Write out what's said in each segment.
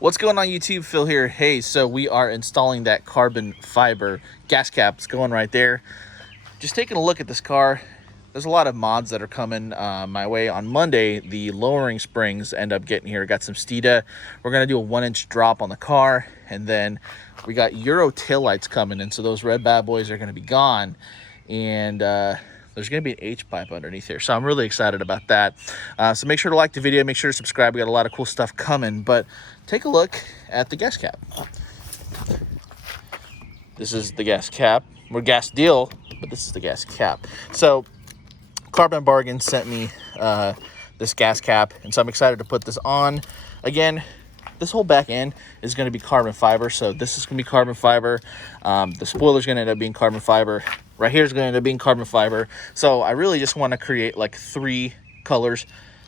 What's going on YouTube? Phil here. Hey, so we are installing that carbon fiber gas cap. It's going right there. Just taking a look at this car. There's a lot of mods that are coming my way. On Monday, the lowering springs end up getting here. Got some STEADICAM. We're going to do a 1-inch drop on the car. And then we got Euro taillights coming in. So those red bad boys are going to be gone. And there's going to be an H-pipe underneath here. So I'm really excited about that. So make sure to like the video. Make sure to subscribe. We got a lot of cool stuff coming. But take a look at the gas cap. This is the gas cap. We're gas deal, but this is the gas cap. So Carbon Bargain sent me this gas cap, and so I'm excited to put this on. Again, this whole back end is going to be carbon fiber, so this is going to be carbon fiber. The spoiler's going to end up being carbon fiber. Right here is going to end up being carbon fiber. So I really just want to create like 3 colors.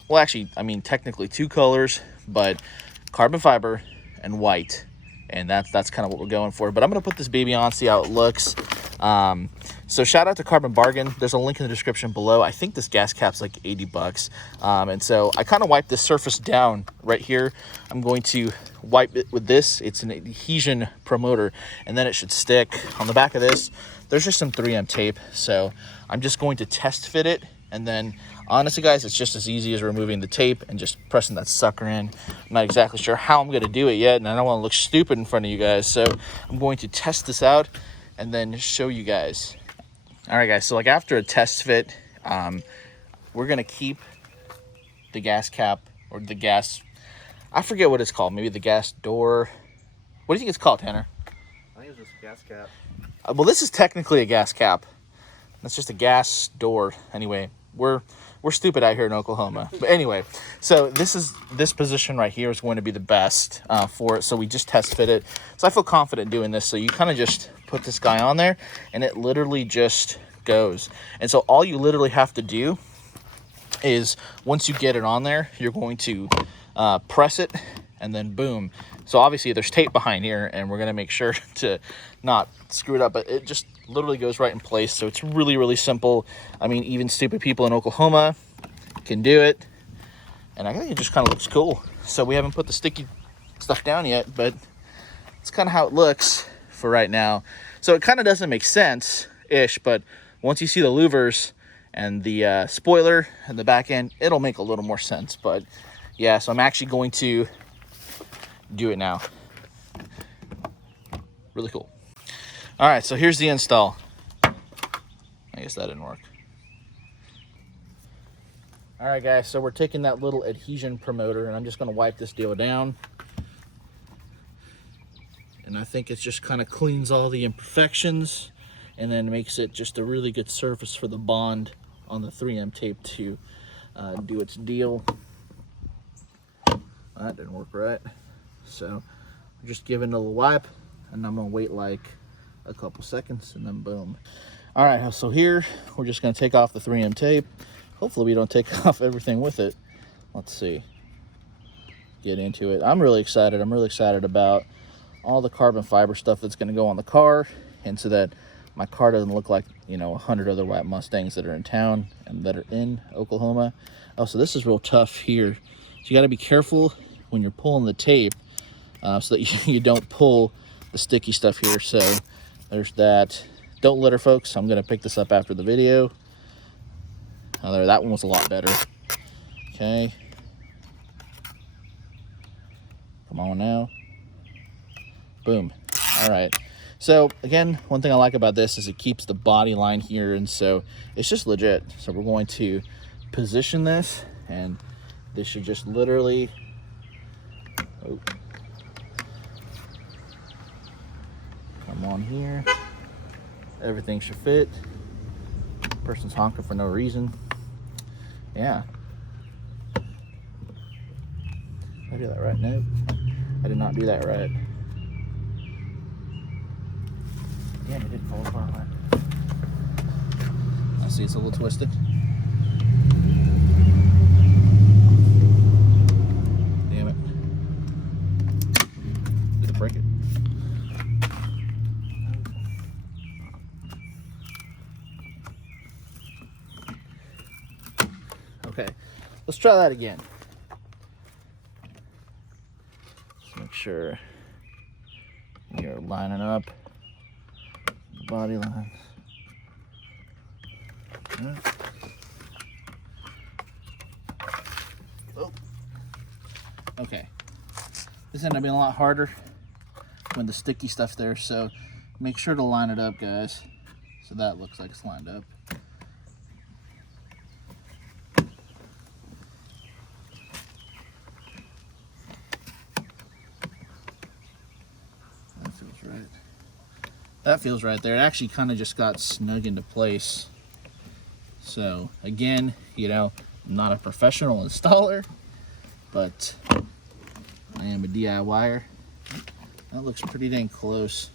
Well, actually, I mean technically 2 colors, but carbon fiber and white. And that's kind of what we're going for. But I'm going to put this baby on, see how it looks. So shout out to Carbon Bargain. There's a link in the description below. I think this gas cap's like 80 bucks. And so I kind of wiped this surface down right here. I'm going to wipe it with this. It's an adhesion promoter, and then it should stick. On the back of this, there's just some 3M tape. So I'm just going to test fit it. And then honestly, guys, it's just as easy as removing the tape and just pressing that sucker in. I'm not exactly sure how I'm going to do it yet, and I don't want to look stupid in front of you guys. So I'm going to test this out and then show you guys. All right, guys, so like after a test fit, we're going to keep the gas cap or the gas, I forget what it's called, maybe the gas door. What do you think it's called, Tanner? I think it's just a gas cap. Well, this is technically a gas cap. That's just a gas door. Anyway, we're stupid out here in Oklahoma. But anyway, so this position right here is going to be the best for it. So we just test fit it. So I feel confident doing this. So you kind of just put this guy on there, and it literally just goes. And so all you literally have to do is once you get it on there, you're going to press it, and then boom. So obviously there's tape behind here, and we're gonna make sure to not screw it up, but it just literally goes right in place. So it's really, really simple. I mean, even stupid people in Oklahoma can do it, and I think it just kind of looks cool. So we haven't put the sticky stuff down yet, but it's kind of how it looks for right now. So it kind of doesn't make sense-ish, but once you see the louvers and the spoiler and the back end, it'll make a little more sense. But yeah, so I'm actually going to do it now. Really cool. All right, so here's the install. I guess that didn't work. All right, guys, so we're taking that little adhesion promoter, and I'm just going to wipe this deal down. And I think it just kind of cleans all the imperfections and then makes it just a really good surface for the bond on the 3M tape to do its deal. That didn't work right. So just give it a little wipe, and I'm going to wait like a couple seconds, and then boom. All right, so here we're just going to take off the 3M tape. Hopefully we don't take off everything with it. Let's see. Get into it. I'm really excited. I'm really excited about all the carbon fiber stuff that's going to go on the car, and so that my car doesn't look like, you know, 100 other white Mustangs that are in town and that are in Oklahoma. Oh, so this is real tough here. So you got to be careful when you're pulling the tape so that you don't pull the sticky stuff here. So there's that. Don't litter, folks. I'm going to pick this up after the video. Oh, there, that one was a lot better. Okay. Come on now. Boom. All right. So again, one thing I like about this is it keeps the body line here, and so it's just legit. So we're going to position this, and this should just literally, oh, come on here. Everything should fit. Person's honking for no reason. Yeah. Did I do that right? No, I did not do that right. Yeah, it did fall apart. I see it's a little twisted. Damn it. Did it break it? Okay, let's try that again. sure you're lining up the body lines. Okay. Oh. Okay. This ended up being a lot harder when the sticky stuff's there, so make sure to line it up, guys. So that looks like it's lined up. That feels right. That feels right there. It actually kind of just got snug into place. So again, you know, I'm not a professional installer, but I am a DIYer. That looks pretty dang close.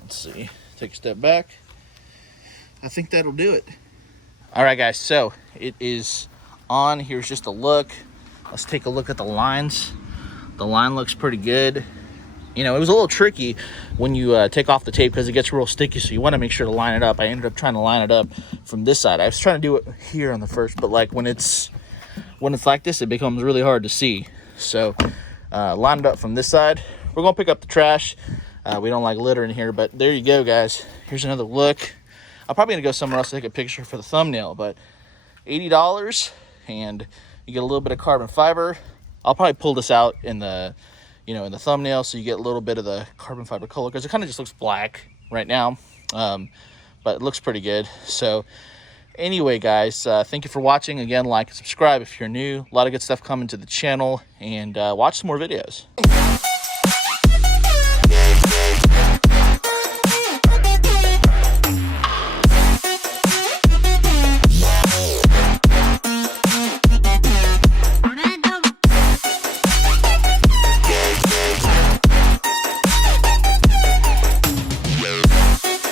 Let's see, take a step back. I think that'll do it. All right, guys, so it is on. Here's just a look. Let's take a look at the lines. The line looks pretty good. You know, it was a little tricky when you take off the tape because it gets real sticky, so you want to make sure to line it up. I ended up trying to line it up from this side. I was trying to do it here on the first, but like when it's like this, it becomes really hard to see. So line it up from this side. We're gonna pick up the trash. We don't like litter in here, but there you go, guys. Here's another look. I'm probably gonna go somewhere else to take a picture for the thumbnail, but $80 and you get a little bit of carbon fiber. I'll probably pull this out in the, you know, in the thumbnail so you get a little bit of the carbon fiber color because it kind of just looks black right now, but it looks pretty good. So anyway, guys, thank you for watching. Again, like and subscribe if you're new. A lot of good stuff coming to the channel, and watch some more videos.